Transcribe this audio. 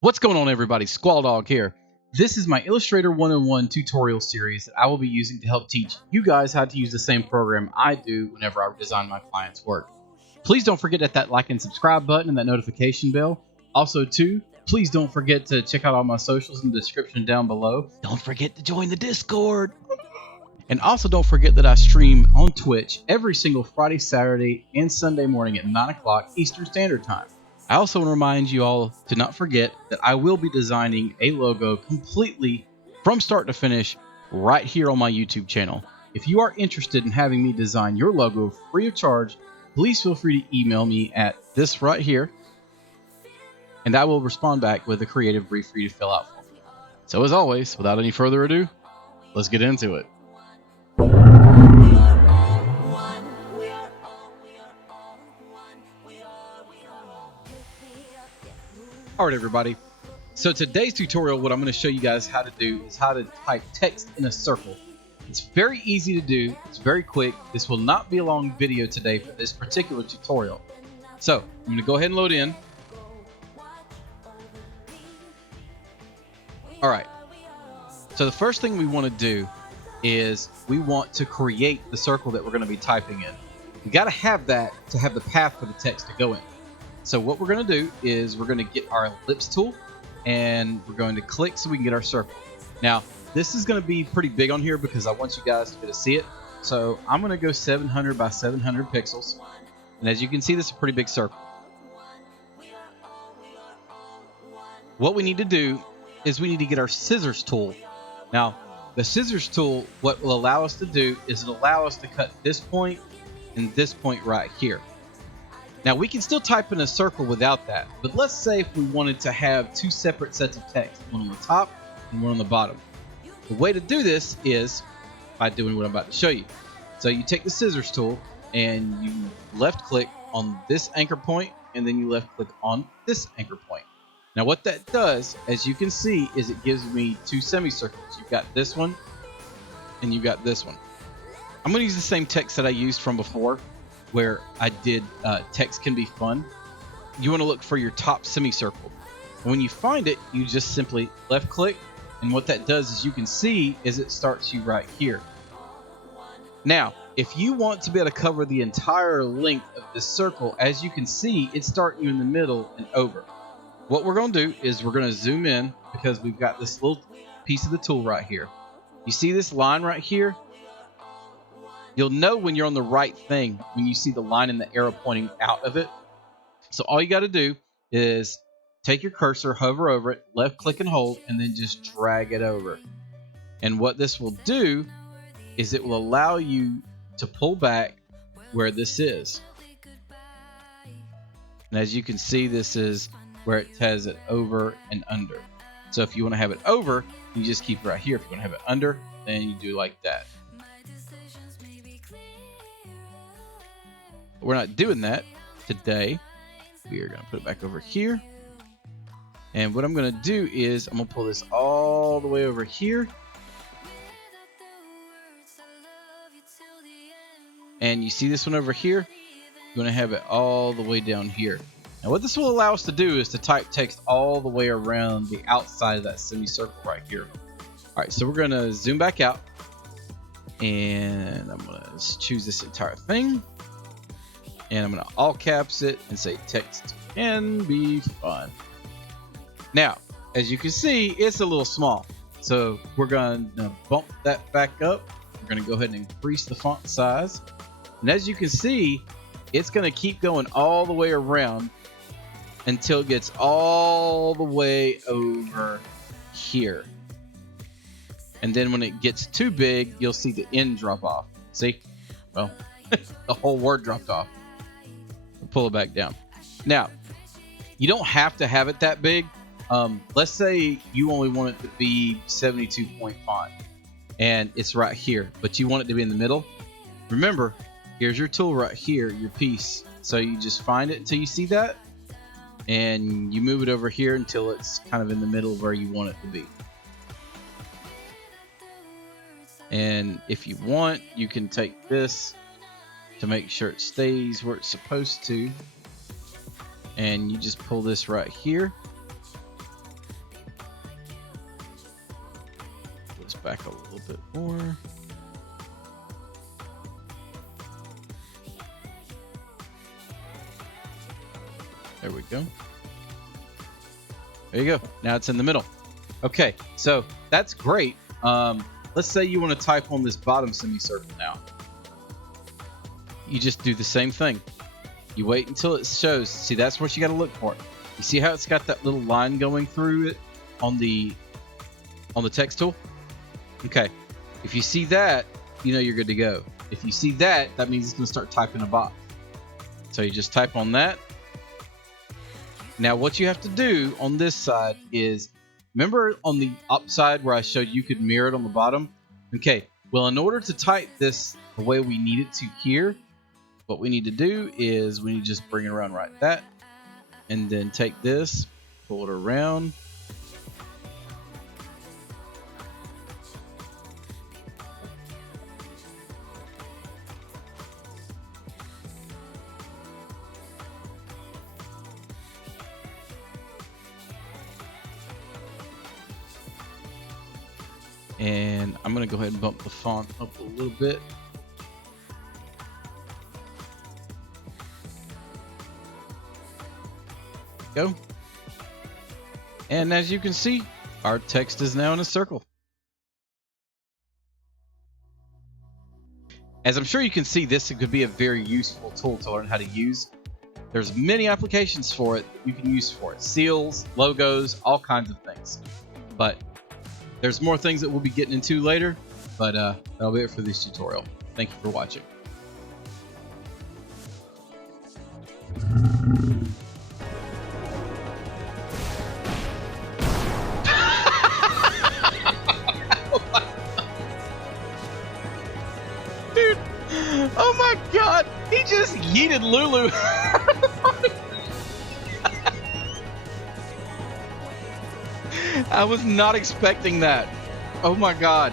What's going on, everybody? SquallDawg here. This is my Illustrator 101 tutorial series that I will be using to help teach you guys how to use the same program I do whenever I design my clients' work. Please don't forget to hit that like and subscribe button and that notification bell. Also, too, please don't forget to check out all my socials in the description down below. Don't forget to join the Discord. And also don't forget that I stream on Twitch every single Friday, Saturday, and Sunday morning at 9 o'clock Eastern Standard Time. I also want to remind you all to not forget that I will be designing a logo completely from start to finish right here on my YouTube channel. If you are interested in having me design your logo free of charge, please feel free to email me at this right here, and I will respond back with a creative brief for you to fill out for me. So as always, without any further ado, let's get into it. Alright, everybody, so today's tutorial, what I'm going to show you guys how to do is how to type text in a circle. It's very easy to do, it's very quick. This will not be a long video today for this particular tutorial. So I'm going to go ahead and load in. Alright, so the first thing we want to do is we want to create the circle that we're going to be typing in. You got to have that to have the path for the text to go in. So what we're going to do is we're going to get our ellipse tool and we're going to click so we can get our circle. Now, this is going to be pretty big on here because I want you guys to be able to see it. So I'm going to go 700 by 700 pixels. And as you can see, this is a pretty big circle. What we need to do is we need to get our scissors tool. Now, the scissors tool, what will allow us to do is it'll allow us to cut this point and this point right here. Now, we can still type in a circle without that, but let's say if we wanted to have two separate sets of text, one on the top and one on the bottom. The way to do this is by doing what I'm about to show you. So you take the scissors tool and you left click on this anchor point and then you left click on this anchor point. Now what that does, as you can see, is it gives me two semicircles. You've got this one and you've got this one. I'm going to use the same text that I used from before, where I did text can be fun. You want to look for your top semicircle. And when you find it, you just simply left click. And what that does is you can see is it starts you right here. Now, if you want to be able to cover the entire length of this circle, as you can see, it's starting you in the middle and over. What we're going to do is we're going to zoom in because we've got this little piece of the tool right here. You see this line right here? You'll know when you're on the right thing when you see the line and the arrow pointing out of it. So all you got to do is take your cursor, hover over it, left click and hold, and then just drag it over. And what this will do is it will allow you to pull back where this is. And as you can see, this is where it has it over and under. So if you want to have it over, you just keep it right here. If you want to have it under, then you do like that. We're not doing that today. We are going to put it back over here. And what I'm going to do is I'm going to pull this all the way over here. And you see this one over here? You're going to have it all the way down here. Now what this will allow us to do is to type text all the way around the outside of that semicircle right here. All right, so we're going to zoom back out. And I'm going to choose this entire thing. And I'm going to all caps it and say text can be fun. Now, as you can see, it's a little small. So we're going to bump that back up. We're going to go ahead and increase the font size. And as you can see, it's going to keep going all the way around until it gets all the way over here. And then when it gets too big, you'll see the end drop off. See? Well, the whole word dropped off. Pull it back down. Now, you don't have to have it that big. Let's say you only want it to be 72 point font and it's right here, but you want it to be in the middle. Remember, here's your tool right here, your piece. So you just find it until you see that and you move it over here until it's kind of in the middle of where you want it to be. And if you want, you can take this to make sure it stays where it's supposed to, and you just pull this right here this back a little bit more. There we go. There you go. Now it's in the middle. Okay, so that's great. Let's say you want to type on this bottom semicircle now. You just do the same thing. You wait until it shows. See, that's what you got to look for. You see how it's got that little line going through it on the text tool? Okay. If you see that, you know you're good to go. If you see that, that means it's going to start typing a box. So you just type on that. Now what you have to do on this side is, remember on the up side where I showed you could mirror it on the bottom? Okay, well, in order to type this the way we need it to here, what we need to do is we need to just bring it around right that, and then take this, pull it around. And I'm going to go ahead and bump the font up a little bit. Go. And as you can see, our text is now in a circle. As I'm sure you can see, this could be a very useful tool to learn how to use. There's many applications for it that you can use for it. Seals, logos, all kinds of things. But there's more things that we'll be getting into later, but that'll be it for this tutorial. Thank you for watching. Dude, oh my God, he just yeeted Lulu. I was not expecting that. Oh my God.